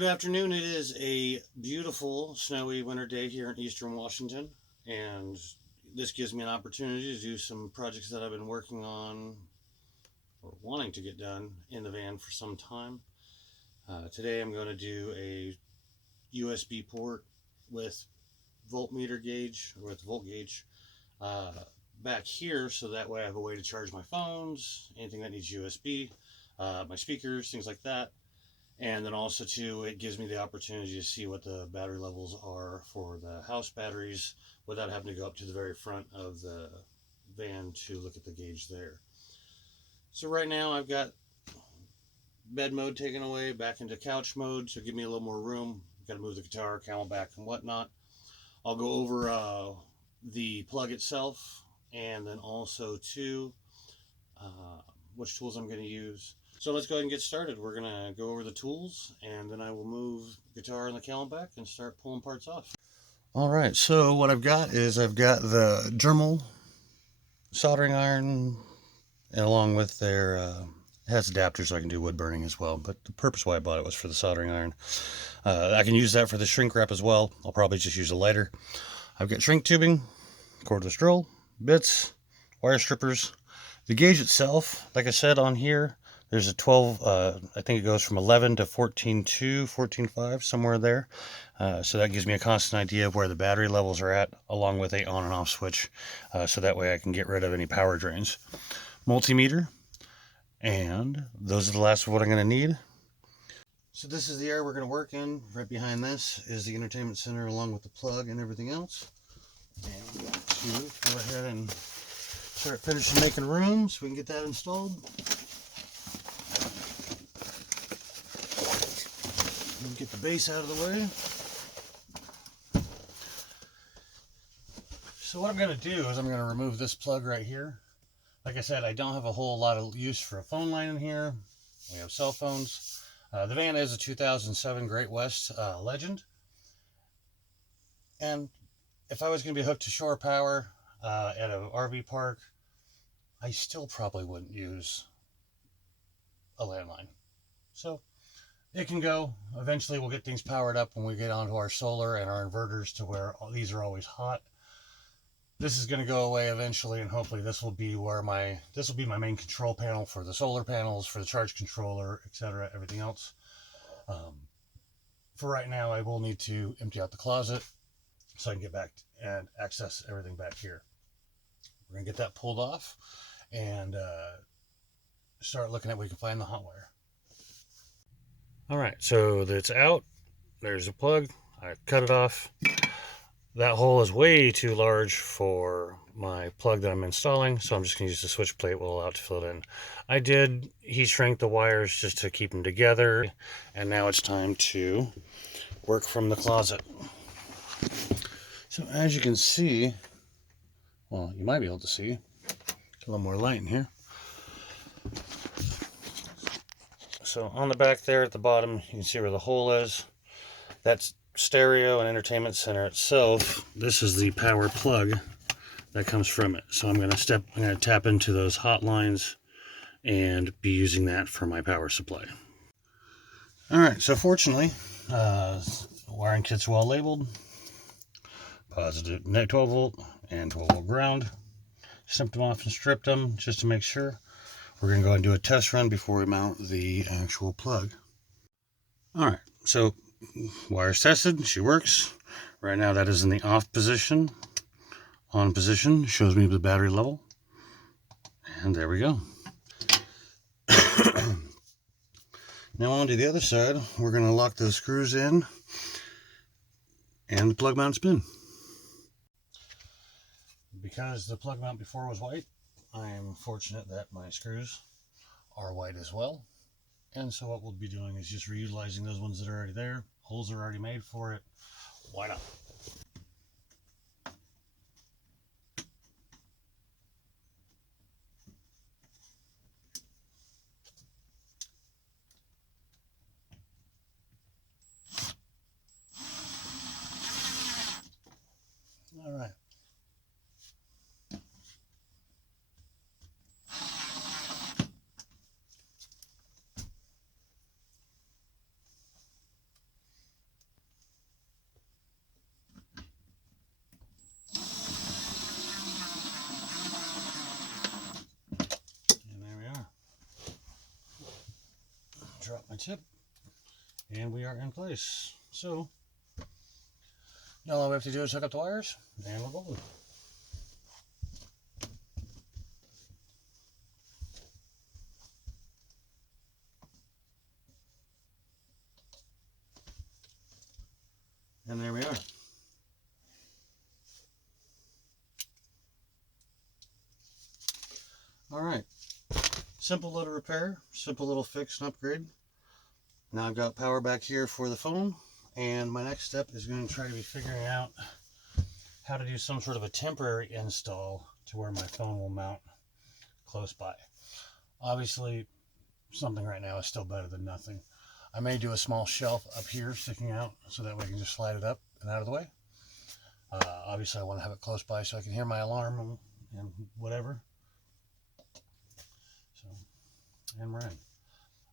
Good afternoon. It is a beautiful snowy winter day here in eastern Washington, and this gives me an opportunity to do some projects that I've been working on or wanting to get done in the van for some time. Today I'm going to do a USB port with voltmeter gauge or with volt gauge uh, back here, so that way I have a way to charge my phones, anything that needs USB, my speakers, things like that. And then also too, it gives me the opportunity to see what the battery levels are for the house batteries without having to go up to the very front of the van to look at the gauge there. So right now I've got bed mode taken away, back into couch mode, so give me a little more room. Got to move the guitar, camelback, and whatnot. I'll go over the plug itself, and then also too which tools I'm going to use. So let's go ahead and get started. We're going to go over the tools, and then I will move guitar and the camelback and start pulling parts off. All right, so what I've got is I've got the Dremel soldering iron, and along with their it has adapters so I can do wood burning as well, but the purpose why I bought it was for the soldering iron. I can use that for the shrink wrap as well. I'll probably just use a lighter. I've got shrink tubing, cordless drill, bits, wire strippers. The gauge itself, like I said on here, there's a 12, I think it goes from 11 to 14.2, 14.5, somewhere there. So that gives me a constant idea of where the battery levels are at, along with a on and off switch. So that way I can get rid of any power drains. Multimeter, and those are the last of what I'm going to need. So this is the area we're going to work in. Right behind this is the entertainment center along with the plug and everything else. And I'm going to go ahead and start finishing making room so we can get that installed. And get the base out of the way. So what I'm going to do is I'm going to remove this plug right here. Like I said, I don't have a whole lot of use for a phone line in here. We have cell phones. The van is a 2007 Great West Legend. And if I was going to be hooked to shore power at an RV park, I still probably wouldn't use a landline. So it can go. Eventually we'll get things powered up when we get onto our solar and our inverters to where these are always hot. This is going to go away eventually, and hopefully this will be where this will be my main control panel for the solar panels, for the charge controller, etc., everything else. For right now, I will need to empty out the closet so I can get back and access everything back here. We're going to get that pulled off and start looking at where we can find the hot wire. All right, so that's out. There's a plug. I cut it off. That hole is way too large for my plug that I'm installing, so I'm just going to use the switch plate will allow it to fill it in. I did heat shrink the wires just to keep them together, and now it's time to work from the closet. So as you can see, well, you might be able to see, there's a little more light in here. So on the back there at the bottom, you can see where the hole is. That's stereo and entertainment center itself. This is the power plug that comes from it. So I'm going to tap into those hot lines and be using that for my power supply. All right, so fortunately, wiring kit's well labeled. Positive, 12 volt and 12 volt ground. Snipped them off and stripped them just to make sure. We're going to go and do a test run before we mount the actual plug. All right, so wire's tested, she works. Right now that is in the off position. On position shows me the battery level. And there we go. Now on to the other side, we're going to lock the screws in and the plug mount spin. Because the plug mount before was white, I am fortunate that my screws are white as well. And so what we'll be doing is just reutilizing those ones that are already there. Holes are already made for it. Why not? All right. tip, and we are in place. So now all we have to do is hook up the wires, and we're golden. And there we are. All right, simple little repair, simple little fix and upgrade. Now I've got power back here for the phone, and my next step is going to try to be figuring out how to do some sort of a temporary install to where my phone will mount close by. Obviously, something right now is still better than nothing. I may do a small shelf up here sticking out so that way I can just slide it up and out of the way. Obviously, I want to have it close by so I can hear my alarm and whatever. So, and we're in.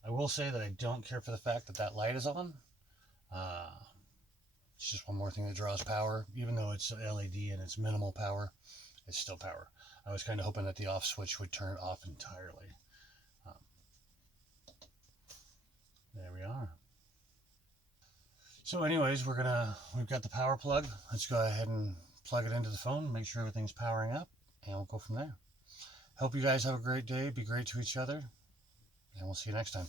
I will say that I don't care for the fact that that light is on. It's just one more thing that draws power. Even though it's LED and it's minimal power, it's still power. I was kind of hoping that the off switch would turn it off entirely. There we are. So anyways, we've got the power plug. Let's go ahead and plug it into the phone, make sure everything's powering up, and we'll go from there. Hope you guys have a great day. Be great to each other, and we'll see you next time.